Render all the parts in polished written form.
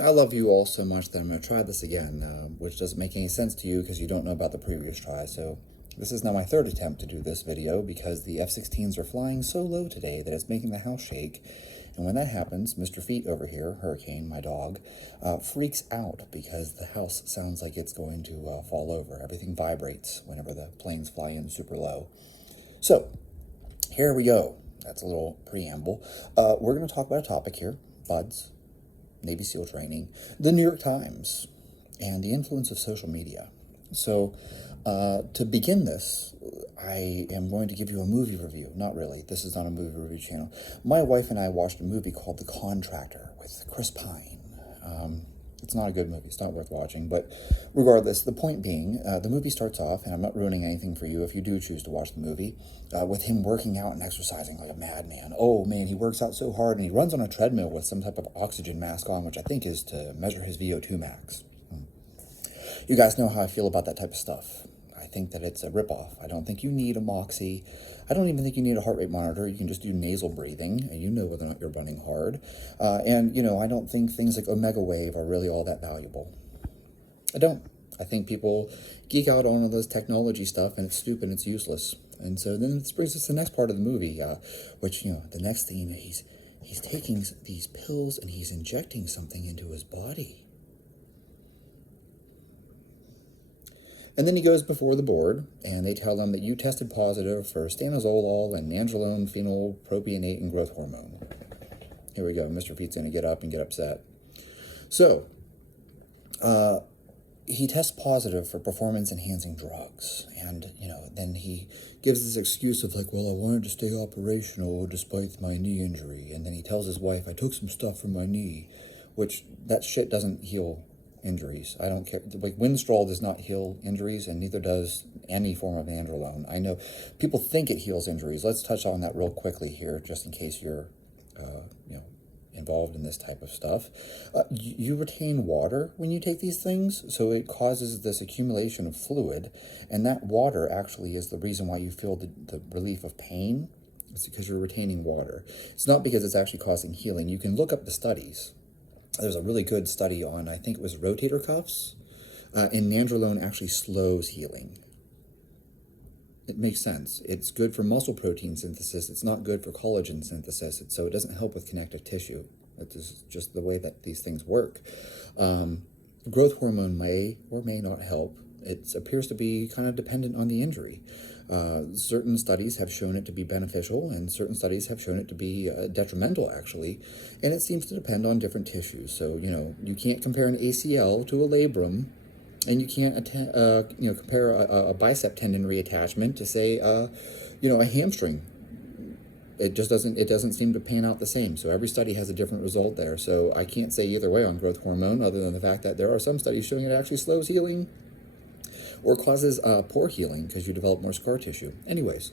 I love you all so much that I'm going to try this again, which doesn't make any sense to you because you don't know about the previous try. So this is now my third attempt to do this video because the F-16s are flying so low today that it's making the house shake. And when that happens, Mr. Feet over here, Hurricane, my dog, freaks out because the house sounds like it's going to fall over. Everything vibrates whenever the planes fly in super low. So here we go. That's a little preamble. We're going to talk about a topic here, buds. Navy SEAL training, the New York Times, and the influence of social media. So, to begin this, I am going to give you a movie review. Not really. This is not a movie review channel. My wife and I watched a movie called The Contractor with Chris Pine. It's not a good movie. It's not worth watching. But regardless, the point being, the movie starts off, and I'm not ruining anything for you if you do choose to watch the movie, with him working out and exercising like a madman. Oh, man, he works out so hard, and he runs on a treadmill with some type of oxygen mask on, which I think is to measure his VO2 max. You guys know how I feel about that type of stuff. I think that it's a ripoff. I don't think you need a Moxie. I don't even think you need a heart rate monitor. You can just do nasal breathing, and you know whether or not you're running hard. I don't think things like Omega Wave are really all that valuable. I don't. I think people geek out on all this technology stuff, and it's stupid and it's useless. And so then this brings us to the next part of the movie, which, the next thing, he's taking these pills and he's injecting something into his body. And then he goes before the board, and they tell him that you tested positive for stanozolol and nandrolone phenylpropionate and growth hormone. Here we go. Mr. Pete's going to get up and get upset. So, he tests positive for performance-enhancing drugs. And, then he gives this excuse of like, well, I wanted to stay operational despite my knee injury. And then he tells his wife, I took some stuff from my knee, which that shit doesn't heal injuries. I don't care. Like, Winstrol does not heal injuries, and neither does any form of nandrolone. I know people think it heals injuries. Let's touch on that real quickly here, just in case you're, involved in this type of stuff. You retain water when you take these things, so it causes this accumulation of fluid, and that water actually is the reason why you feel the relief of pain. It's because you're retaining water. It's not because it's actually causing healing. You can look up the studies. There's a really good study on, I think it was rotator cuffs, and nandrolone actually slows healing. It makes sense. It's good for muscle protein synthesis. It's not good for collagen synthesis, so it doesn't help with connective tissue. It is just the way that these things work. Growth hormone may or may not help. It appears to be kind of dependent on the injury. Certain studies have shown it to be beneficial, and certain studies have shown it to be detrimental, actually. And it seems to depend on different tissues. So, you can't compare an ACL to a labrum, and you can't compare a bicep tendon reattachment to, say, a hamstring. It just doesn't seem to pan out the same. So every study has a different result there. So I can't say either way on growth hormone, other than the fact that there are some studies showing it actually slows healing or causes poor healing because you develop more scar tissue. Anyways,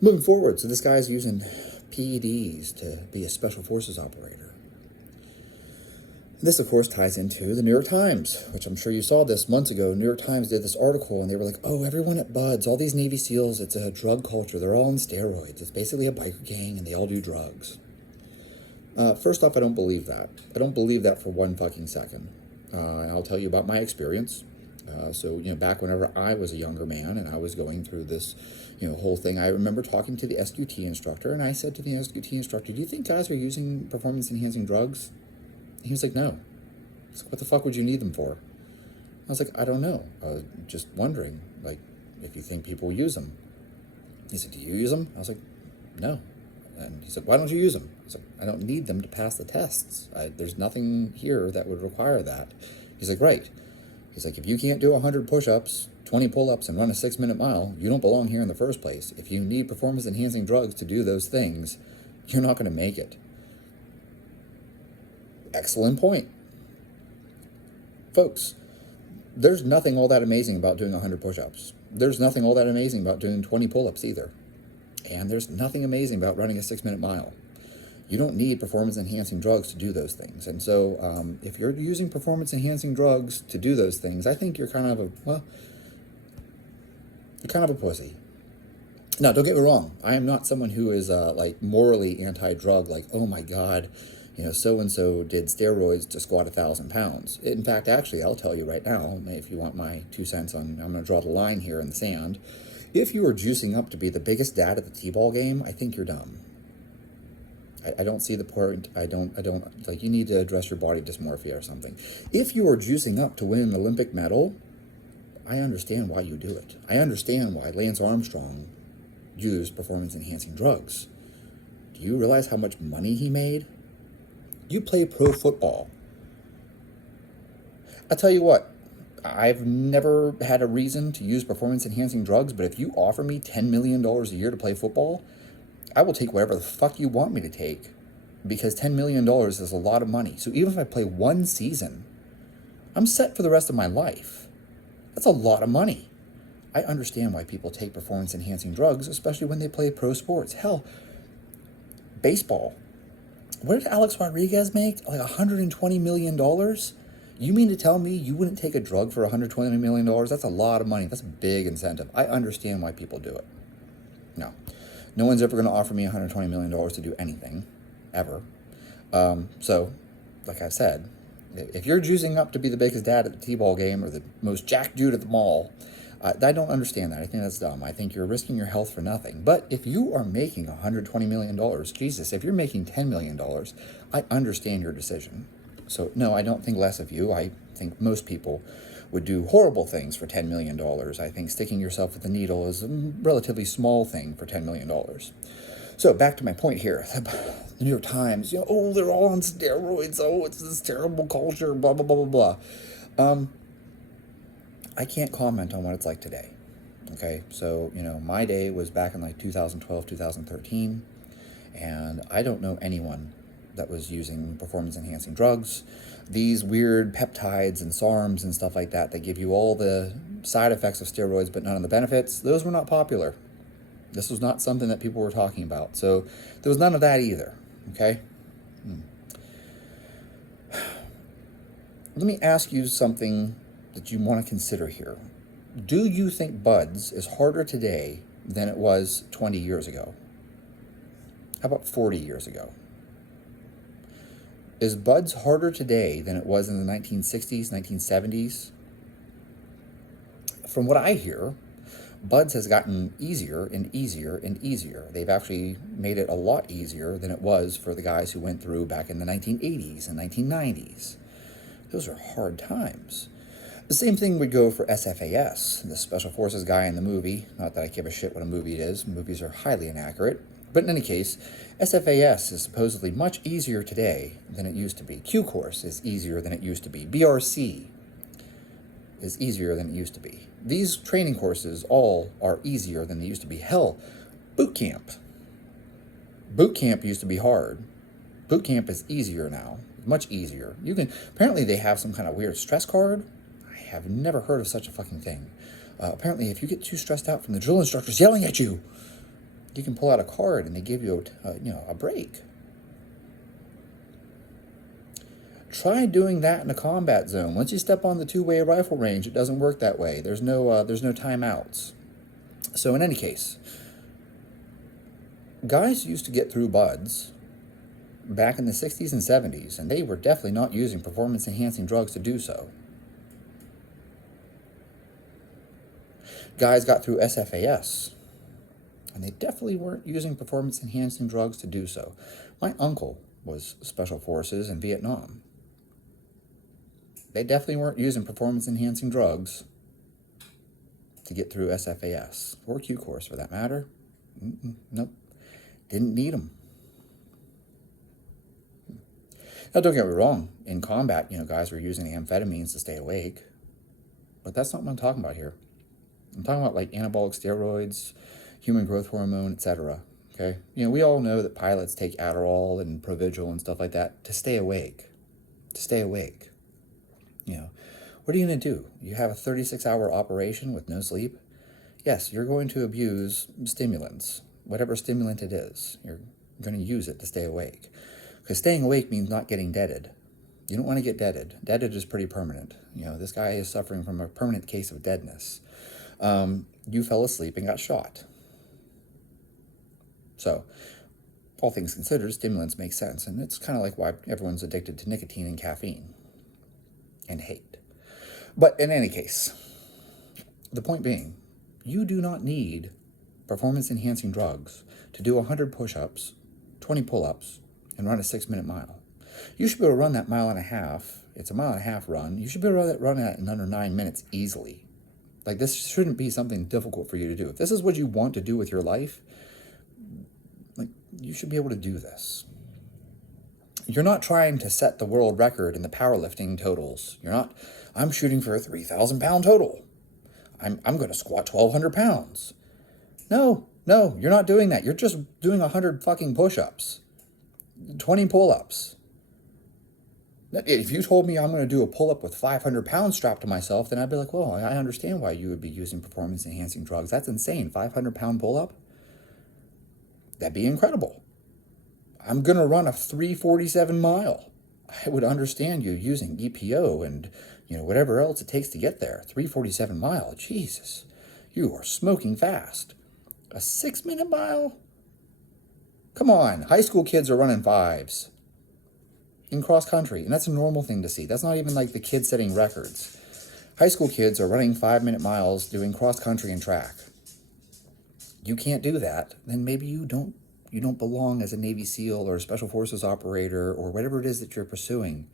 moving forward. So this guy's using PEDs to be a special forces operator. This, of course, ties into the New York Times, which I'm sure you saw this months ago. New York Times did this article, and they were like, oh, everyone at BUD/S, all these Navy SEALs, it's a drug culture. They're all on steroids. It's basically a biker gang, and they all do drugs. First off, I don't believe that. I don't believe that for one fucking second. And I'll tell you about my experience. Back whenever I was a younger man and I was going through this, whole thing, I remember talking to the SQT instructor, and I said to the SQT instructor, do you think guys are using performance-enhancing drugs? He was like, no. I was like, what the fuck would you need them for? I was like, I don't know. I was just wondering, if you think people use them. He said, do you use them? I was like, no. And he said, why don't you use them? I was like, I don't need them to pass the tests. There's nothing here that would require that. He's like, right. He's like, if you can't do 100 push-ups, 20 pull-ups, and run a 6-minute mile, you don't belong here in the first place. If you need performance-enhancing drugs to do those things, you're not going to make it. Excellent point. Folks, there's nothing all that amazing about doing 100 push-ups. There's nothing all that amazing about doing 20 pull-ups either. And there's nothing amazing about running a 6-minute mile. You don't need performance-enhancing drugs to do those things. And so if you're using performance-enhancing drugs to do those things, I think you're kind of a pussy. Now, don't get me wrong. I am not someone who is morally anti-drug, like, oh my God, so-and-so did steroids to squat 1,000 pounds. In fact, actually, I'll tell you right now, if you want my 2 cents on, I'm going to draw the line here in the sand. If you are juicing up to be the biggest dad at the t-ball game, I think you're dumb. I don't see the point. I don't, like, you need to address your body dysmorphia or something. If you are juicing up to win an Olympic medal, I understand why you do it. I understand why Lance Armstrong used performance-enhancing drugs. Do you realize how much money he made? You play pro football. I'll tell you what, I've never had a reason to use performance-enhancing drugs, but if you offer me $10 million a year to play football, I will take whatever the fuck you want me to take, because $10 million is a lot of money. So even if I play one season, I'm set for the rest of my life. That's a lot of money. I understand why people take performance-enhancing drugs, especially when they play pro sports. Hell, baseball. What did Alex Rodriguez make? Like $120 million? You mean to tell me you wouldn't take a drug for $120 million? That's a lot of money. That's a big incentive. I understand why people do it. No one's ever going to offer me $120 million to do anything, ever. So, like I said, if you're juicing up to be the biggest dad at the t-ball game or the most jack dude at the mall, I don't understand that. I think that's dumb. I think you're risking your health for nothing. But if you are making $120 million, Jesus, if you're making $10 million, I understand your decision. So, no, I don't think less of you. I think most people would do horrible things for $10 million. I think sticking yourself with a needle is a relatively small thing for $10 million. So back to my point here. The New York Times, oh, they're all on steroids. Oh, it's this terrible culture, blah, blah, blah, blah, blah. I can't comment on what it's like today. Okay, so, my day was back in like 2012, 2013, and I don't know anyone that was using performance-enhancing drugs. These weird peptides and SARMs and stuff like that give you all the side effects of steroids but none of the benefits, those were not popular. This was not something that people were talking about. So there was none of that either, okay? Let me ask you something that you want to consider here. Do you think buds is harder today than it was 20 years ago? How about 40 years ago? Is buds harder today than it was in the 1960s, 1970s? From what I hear, buds has gotten easier and easier and easier. They've actually made it a lot easier than it was for the guys who went through back in the 1980s and 1990s. Those are hard times. The same thing would go for SFAS, the Special Forces guy in the movie. Not that I give a shit what a movie it is. Movies are highly inaccurate. But in any case, SFAS is supposedly much easier today than it used to be. Q-Course is easier than it used to be. BRC is easier than it used to be. These training courses all are easier than they used to be. Hell, boot camp. Boot camp used to be hard. Boot camp is easier now, much easier. Apparently they have some kind of weird stress card. I have never heard of such a fucking thing. Apparently if you get too stressed out from the drill instructors yelling at you, you can pull out a card and they give you a break. Try doing that in a combat zone. Once you step on the two-way rifle range, it doesn't work that way. There's no timeouts. So in any case, guys used to get through buds back in the 60s and 70s, and they were definitely not using performance-enhancing drugs to do so. Guys got through SFAS, and they definitely weren't using performance-enhancing drugs to do so. My uncle was Special Forces in Vietnam. They definitely weren't using performance-enhancing drugs to get through SFAS, or Q-Course for that matter. Nope, didn't need them. Now, don't get me wrong, in combat, guys were using amphetamines to stay awake, but that's not what I'm talking about here. I'm talking about like anabolic steroids, human growth hormone, etc. Okay, we all know that pilots take Adderall and Provigil and stuff like that to stay awake. What are you going to do? You have a 36-hour operation with no sleep? Yes, you're going to abuse stimulants, whatever stimulant it is. You're going to use it to stay awake. Because staying awake means not getting deaded. You don't want to get deaded. Deaded is pretty permanent. This guy is suffering from a permanent case of deadness. You fell asleep and got shot. So, all things considered, stimulants make sense. And it's kind of like why everyone's addicted to nicotine and caffeine and hate. But in any case, the point being, you do not need performance-enhancing drugs to do 100 push-ups, 20 pull-ups, and run a 6-minute mile. You should be able to run that mile and a half. It's a mile and a half run. You should be able to run that in under 9 minutes easily. Like, this shouldn't be something difficult for you to do. If this is what you want to do with your life, like, you should be able to do this. You're not trying to set the world record in the powerlifting totals. You're not, I'm shooting for a 3,000 pound total. I'm going to squat 1,200 pounds. No, you're not doing that. You're just doing 100 fucking push-ups, 20 pull-ups. If you told me I'm going to do a pull-up with 500 pounds strapped to myself, then I'd be like, well, I understand why you would be using performance-enhancing drugs. That's insane. 500-pound pull-up? That'd be incredible. I'm going to run a 3:47 mile. I would understand you using EPO and, whatever else it takes to get there. 3:47 mile. Jesus. You are smoking fast. A 6-minute mile? Come on. High school kids are running 5s. In cross country, and that's a normal thing to see. That's not even like the kids setting records. High school kids are running 5-minute miles doing cross country and track. You can't do that, then maybe you don't belong as a Navy SEAL or a Special Forces operator or whatever it is that you're pursuing.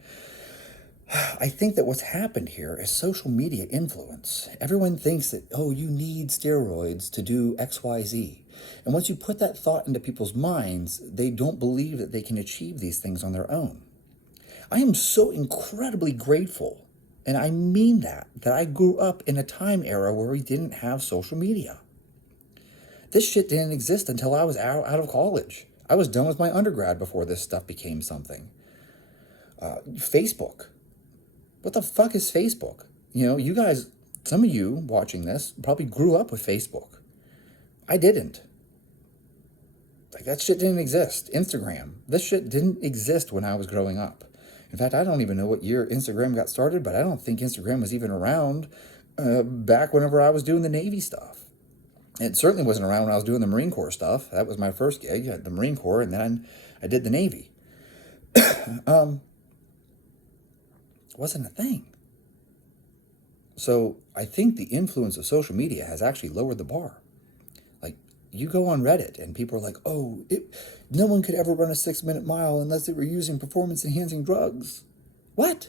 I think that what's happened here is social media influence. Everyone thinks that, you need steroids to do XYZ. And once you put that thought into people's minds, they don't believe that they can achieve these things on their own. I am so incredibly grateful, and I mean that I grew up in a time era where we didn't have social media. This shit didn't exist until I was out of college. I was done with my undergrad before this stuff became something. Facebook. What the fuck is Facebook? You guys, some of you watching this probably grew up with Facebook. I didn't. Like, that shit didn't exist. Instagram. This shit didn't exist when I was growing up. In fact, I don't even know what year Instagram got started, but I don't think Instagram was even around back whenever I was doing the Navy stuff. It certainly wasn't around when I was doing the Marine Corps stuff. That was my first gig at the Marine Corps, and then I did the Navy. It wasn't a thing. So I think the influence of social media has actually lowered the bar. Like, you go on Reddit and people are like, no one could ever run a 6-minute mile unless they were using performance-enhancing drugs. What?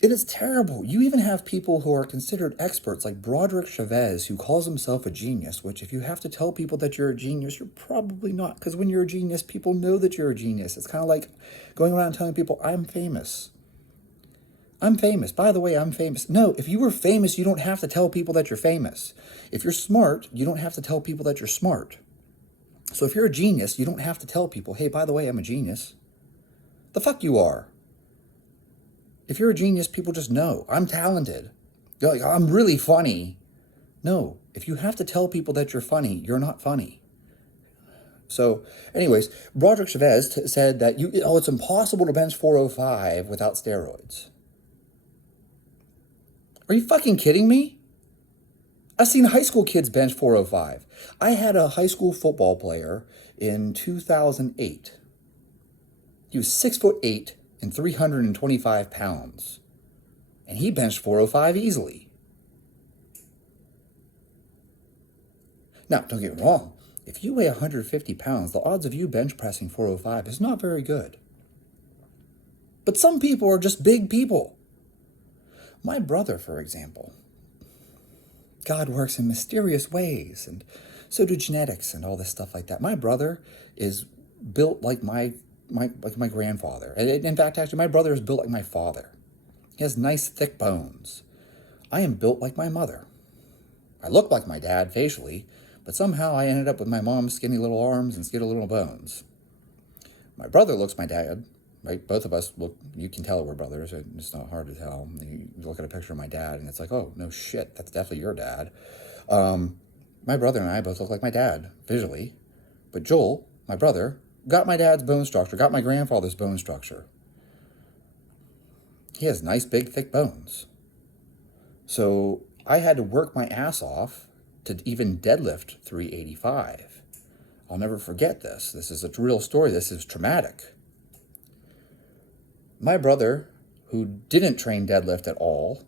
It is terrible. You even have people who are considered experts like Broderick Chavez, who calls himself a genius, which if you have to tell people that you're a genius, you're probably not. Because when you're a genius, people know that you're a genius. It's kind of like going around telling people, I'm famous. I'm famous. By the way, I'm famous. No, if you were famous, you don't have to tell people that you're famous. If you're smart, you don't have to tell people that you're smart. So if you're a genius, you don't have to tell people, hey, by the way, I'm a genius. The fuck you are. If you're a genius, people just know. I'm talented. You're like, I'm really funny. No, if you have to tell people that you're funny, you're not funny. So, anyways, Broderick Chavez said that it's impossible to bench 405 without steroids. Are you fucking kidding me? I've seen high school kids bench 405. I had a high school football player in 2008. He was 6'8" and 325 pounds. And he benched 405 easily. Now, don't get me wrong. If you weigh 150 pounds, the odds of you bench pressing 405 is not very good. But some people are just big people. My brother, for example. God works in mysterious ways, and so do genetics and all this stuff like that. My brother is built like my grandfather. In fact, actually, my brother is built like my father. He has nice, thick bones. I am built like my mother. I look like my dad facially, but somehow I ended up with my mom's skinny little arms and skinny little bones. My brother looks my dad, right? Both of us look, you can tell we're brothers. It's not hard to tell. You look at a picture of my dad, and it's like, oh, no shit, that's definitely your dad. My brother and I both look like my dad, visually. But Joel, my brother, got my dad's bone structure, got my grandfather's bone structure. He has nice, big, thick bones. So I had to work my ass off to even deadlift 385. I'll never forget this. This is a real story. This is traumatic. My brother, who didn't train deadlift at all,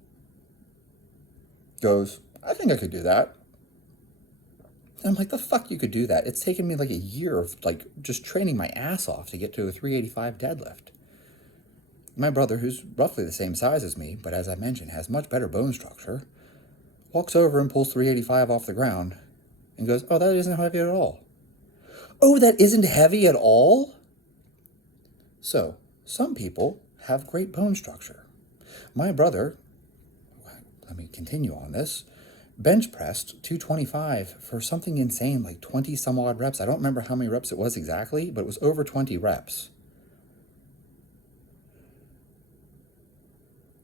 goes, I think I could do that. And I'm like, the fuck you could do that? It's taken me like a year of like just training my ass off to get to a 385 deadlift. My brother, who's roughly the same size as me, but as I mentioned, has much better bone structure, walks over and pulls 385 off the ground and goes, oh, that isn't heavy at all. Oh, that isn't heavy at all? So, some people have great bone structure. My brother, let me continue on this, bench pressed 225 for something insane like 20 some odd reps. I don't remember how many reps it was exactly, but it was over 20 reps.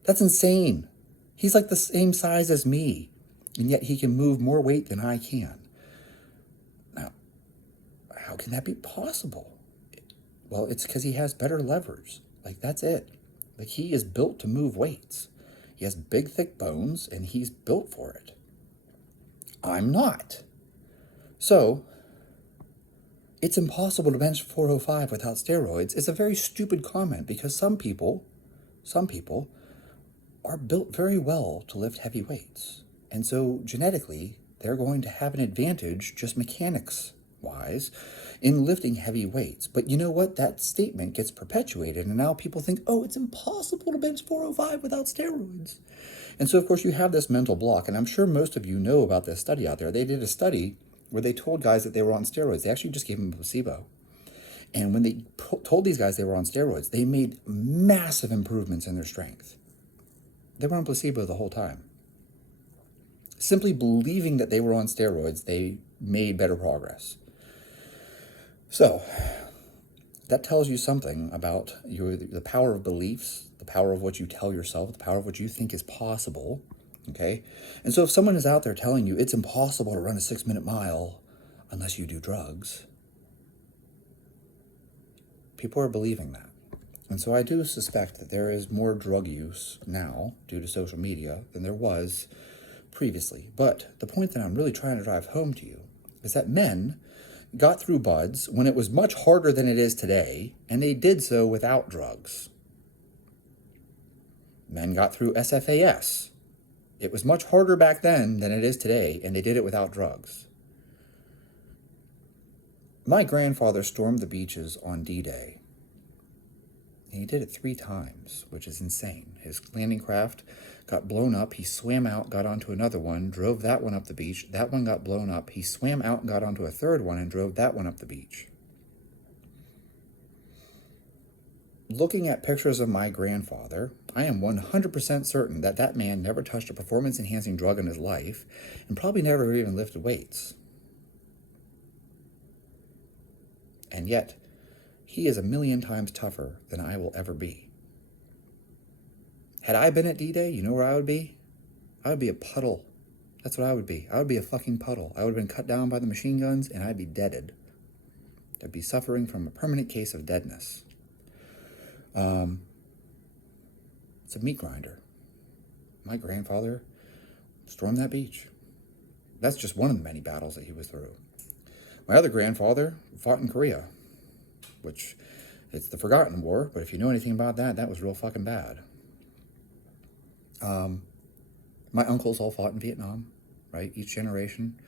That's insane. He's like the same size as me, and yet he can move more weight than I can. Now, how can that be possible? Well, it's because he has better levers. Like, that's it. Like, he is built to move weights. He has big, thick bones, and he's built for it. I'm not. So, it's impossible to bench 405 without steroids. It's a very stupid comment because some people are built very well to lift heavy weights. And so genetically, they're going to have an advantage just mechanics-wise in lifting heavy weights. But you know what? That statement gets perpetuated, and now people think, oh, it's impossible to bench 405 without steroids. And so, of course, you have this mental block, and I'm sure most of you know about this study out there. They did a study where they told guys that they were on steroids. They actually just gave them a placebo. And when they told these guys they were on steroids, they made massive improvements in their strength. They were on placebo the whole time. Simply believing that they were on steroids, they made better progress. So, that tells you something about the power of beliefs, the power of what you tell yourself, the power of what you think is possible, okay? And so if someone is out there telling you it's impossible to run a 6-minute mile unless you do drugs, people are believing that. And so I do suspect that there is more drug use now due to social media than there was previously. But the point that I'm really trying to drive home to you is that men got through BUD/S when it was much harder than it is today, and they did so without drugs. Men got through SFAS. It was much harder back then than it is today, and they did it without drugs. My grandfather stormed the beaches on D-Day. And he did it 3 times, which is insane. His landing craft got blown up. He swam out, got onto another one, drove that one up the beach. That one got blown up. He swam out and got onto a third one and drove that one up the beach. Looking at pictures of my grandfather, I am 100% certain that that man never touched a performance-enhancing drug in his life and probably never even lifted weights. And yet, he is 1,000,000 times tougher than I will ever be. Had I been at D-Day, you know where I would be? I would be a puddle. That's what I would be. I would be a fucking puddle. I would have been cut down by the machine guns, and I'd be deaded. I'd be suffering from a permanent case of deadness. It's a meat grinder. My grandfather stormed that beach. That's just one of the many battles that he was through. My other grandfather fought in Korea, which it's the forgotten war, but if you know anything about that, that was real fucking bad. My uncles all fought in Vietnam, right? Each generation,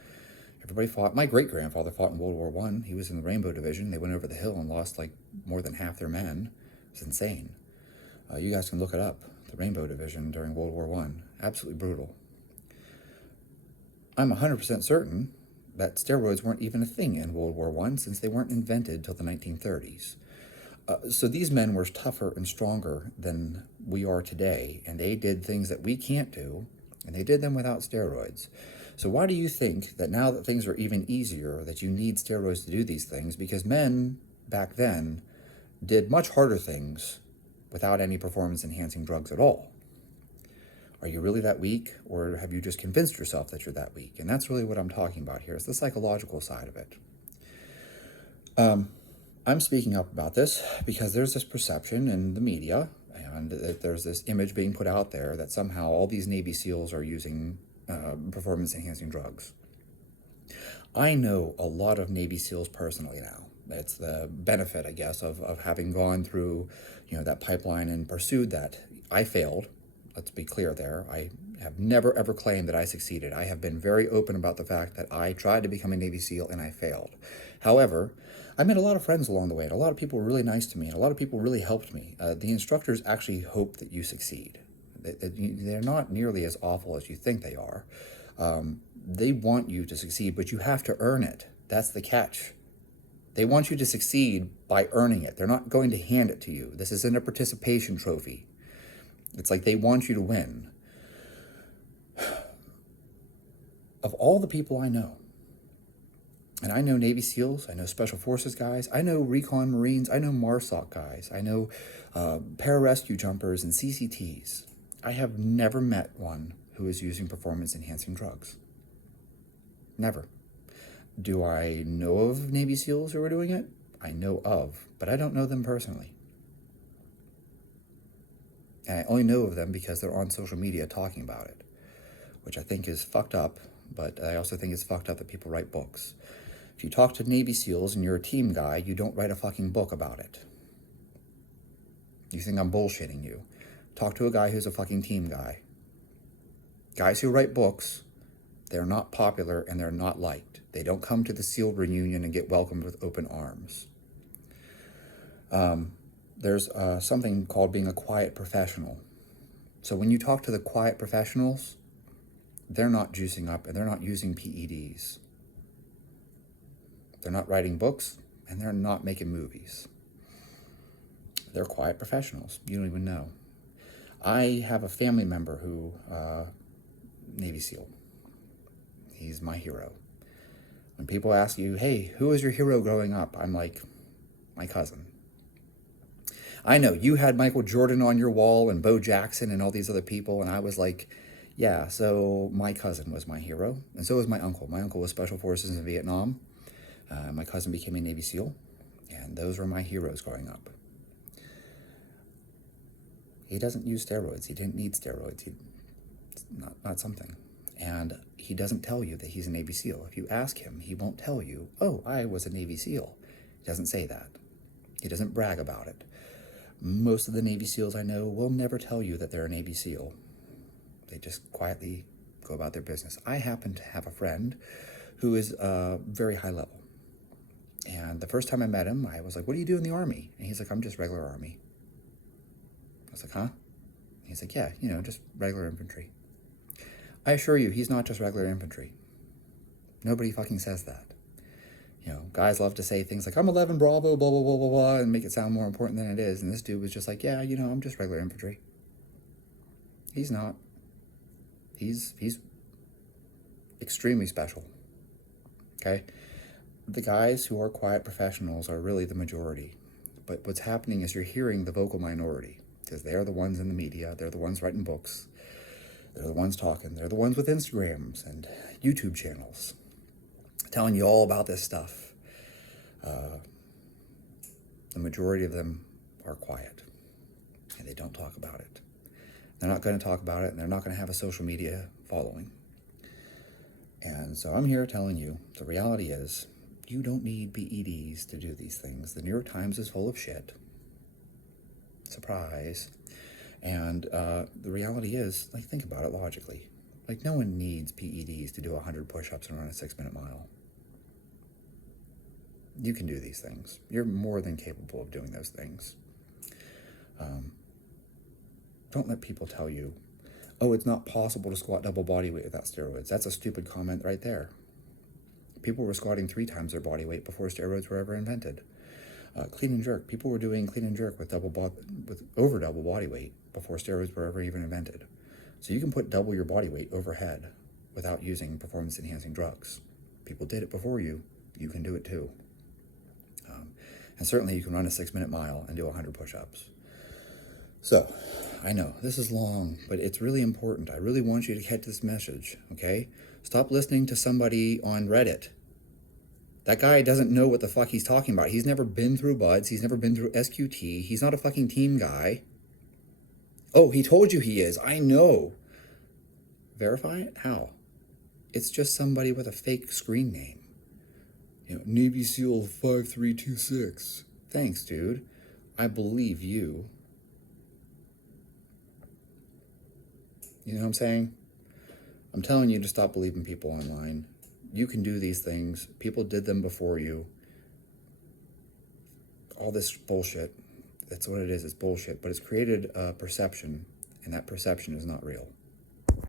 everybody fought. My great-grandfather fought in World War I. He was in the Rainbow Division. They went over the hill and lost like more than half their men. It's insane. You guys can look it up. The Rainbow Division during World War I. Absolutely brutal. I'm 100% certain that steroids weren't even a thing in World War I since they weren't invented till the 1930s. So these men were tougher and stronger than we are today, and they did things that we can't do, and they did them without steroids. So why do you think that now that things are even easier, that you need steroids to do these things? Because men back then did much harder things without any performance-enhancing drugs at all. Are you really that weak, or have you just convinced yourself that you're that weak? And that's really what I'm talking about here, is the psychological side of it. I'm speaking up about this because there's this perception in the media, and there's this image being put out there that somehow all these Navy SEALs are using performance-enhancing drugs. I know a lot of Navy SEALs personally now. It's the benefit, I guess, of having gone through, that pipeline and pursued that. I failed. Let's be clear there. I have never, ever claimed that I succeeded. I have been very open about the fact that I tried to become a Navy SEAL and I failed. However, I made a lot of friends along the way, and a lot of people were really nice to me, and a lot of people really helped me. The instructors actually hope that you succeed. They're not nearly as awful as you think they are. They want you to succeed, but you have to earn it. That's the catch. They want you to succeed by earning it. They're not going to hand it to you. This isn't a participation trophy. It's like they want you to win. Of all the people I know, and I know Navy SEALs, I know Special Forces guys, I know Recon Marines, I know MARSOC guys, I know pararescue jumpers and CCTs. I have never met one who is using performance-enhancing drugs. Never. Do I know of Navy SEALs who are doing it? I know of, but I don't know them personally. And I only know of them because they're on social media talking about it, which I think is fucked up, but I also think it's fucked up that people write books. If you talk to Navy SEALs and you're a team guy, you don't write a fucking book about it. You think I'm bullshitting you. Talk to a guy who's a fucking team guy. Guys who write books, they're not popular and they're not liked. They don't come to the SEAL reunion and get welcomed with open arms. There's something called being a quiet professional. So when you talk to the quiet professionals, they're not juicing up and they're not using PEDs. They're not writing books and they're not making movies. They're quiet professionals. You don't even know. I have a family member who, Navy SEAL. He's my hero. When people ask you, hey, who was your hero growing up? I'm like, my cousin. I know you had Michael Jordan on your wall and Bo Jackson and all these other people, and I was like, yeah, so my cousin was my hero, and so was my uncle. My uncle was Special Forces in Vietnam. My cousin became a Navy SEAL, and those were my heroes growing up. He doesn't use steroids. He didn't need steroids. It's not something. And he doesn't tell you that he's a Navy SEAL. If you ask him, he won't tell you, oh, I was a Navy SEAL. He doesn't say that. He doesn't brag about it. Most of the Navy SEALs I know will never tell you that they're a Navy SEAL. They just quietly go about their business. I happen to have a friend who is very high level. And the first time I met him, I was like, what do you do in the Army? And he's like, I'm just regular Army. I was like, huh? He's like, yeah, just regular infantry. I assure you, he's not just regular infantry. Nobody fucking says that. Guys love to say things like, I'm 11 Bravo, blah, blah, blah, blah, blah, and make it sound more important than it is. And this dude was just like, yeah, I'm just regular infantry. He's not. He's extremely special. Okay? The guys who are quiet professionals are really the majority. But what's happening is you're hearing the vocal minority, because they're the ones in the media. They're the ones writing books. They're the ones talking. They're the ones with Instagrams and YouTube channels telling you all about this stuff. The majority of them are quiet, and they don't talk about it. They're not going to talk about it, and they're not going to have a social media following. And so I'm here telling you, the reality is, you don't need PEDs to do these things. The New York Times is full of shit. Surprise. And the reality is, think about it logically. No one needs PEDs to do 100 push-ups and run a 6-minute mile. You can do these things. You're more than capable of doing those things. Don't let people tell you, oh, it's not possible to squat double body weight without steroids. That's a stupid comment right there. People were squatting 3 times their body weight before steroids were ever invented. Clean and jerk. People were doing clean and jerk with over double body weight before steroids were ever even invented. So you can put double your body weight overhead without using performance-enhancing drugs. People did it before you. You can do it too. And certainly you can run a 6-minute mile and do 100 push-ups. So, I know, this is long, but it's really important. I really want you to get this message, okay? Stop listening to somebody on Reddit. That guy doesn't know what the fuck he's talking about. He's never been through BUDS. He's never been through SQT. He's not a fucking team guy. Oh, he told you he is. I know. Verify it? How? It's just somebody with a fake screen name. Navy SEAL 5326. Thanks, dude. I believe you. You know what I'm saying? I'm telling you to stop believing people online. You can do these things. People did them before you. All this bullshit. That's what it is. It's bullshit. But it's created a perception, and that perception is not real.